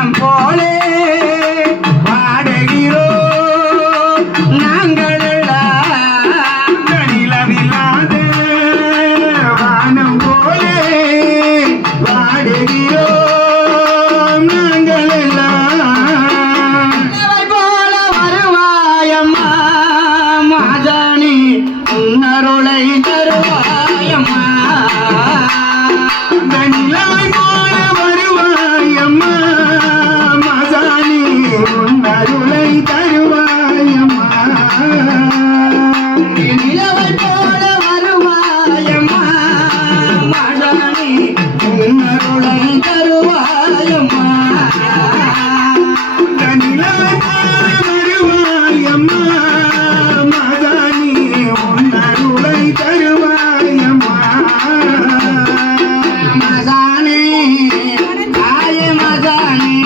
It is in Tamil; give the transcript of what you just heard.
வானம் போலே பாடுகிறோம் நாங்கள் எல்லாம் நிலவில்லாத வானம் போலே பாடுகிறோம் நாங்கள் எல்லாம் போல வருவாயம்மா மாதானி உன்னருளை தருவாயம்மா நிலவை போல வருவாயம்மா மாதானி உன்னருளை தருவாயம்மா நிலவை போல வருவாயம்மா மாதானி உன்னருளை தருவாயம்மா நிலவை போல வருவாயம்மா மாதானி உன்னருளை தருவாயம்மா மசானே ஆய மசானே